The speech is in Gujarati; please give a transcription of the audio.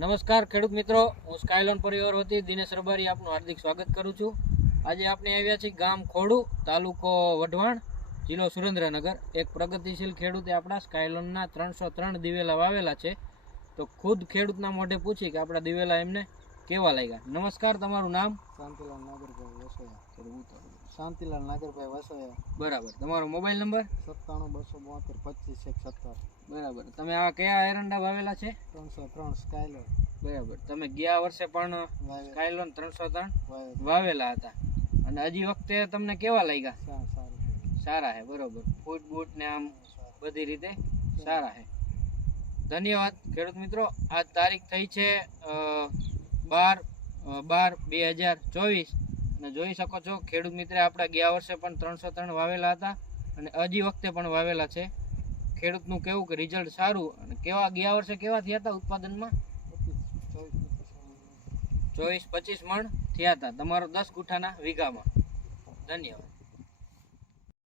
નમસ્કાર ખેડૂત મિત્રો, હું સ્કાયલોન પરિવાર વતી દિનેશ રબારી આપનું હાર્દિક સ્વાગત કરું છું. આજે આપણે આવ્યા છીએ ગામ ખોડુ, તાલુકો વઢવાણ, જિલ્લો સુરેન્દ્રનગર. એક પ્રગતિશીલ ખેડૂતે આપણા સ્કાયલોનના ત્રણસો ત્રણ દિવેલા વાવેલા છે. તો ખુદ ખેડૂતના મોઢે પૂછી કે આપણા દિવેલા એમને કેવા લાગ્યા? નમસ્કાર તમારું નામ? શાંતિલાલ નાગરભાઈ વસોયા. શાંતિલાલ નાગરભાઈ વસોયા. બરાબર. તમારો મોબાઈલ નંબર? સત્તાણું બસો બોતેર પચીસ એક સત્તર. બરાબર. તમે આ કયા એરંડા વાવેલા છે? ત્રણસો ત્રણ સ્કાયલો બરાબર. તમે ગયા વર્ષે પણ સ્કાયલોન ત્રણસો ત્રણ વાવે વાવેલા હતા. અને હજી વખતે તમને કેવા લાગ્યા? સારું સારા. હે બરોબર. ફૂટ બૂટ ને આમ બધી રીતે સારા. હે. ધન્યવાદ ખેડૂત મિત્રો. આ તારીખ થઈ છે બાર બાર બે હજાર ચોવીસ. અને જોઈ શકો છો, ખેડૂત મિત્રે આપણા ગયા વર્ષે પણ ત્રણસો ત્રણ વાવેલા હતા અને હજી વખતે પણ વાવેલા છે. ખેડૂતનું કેવું કે રિઝલ્ટ સારું અને કેવા, ગયા વર્ષે કેવા થયા હતા ઉત્પાદનમાં? ચોવીસ, પચીસ મણ. થયા હતા. તમારો દસ ગુઠાના વીઘામાં. ધન્યવાદ.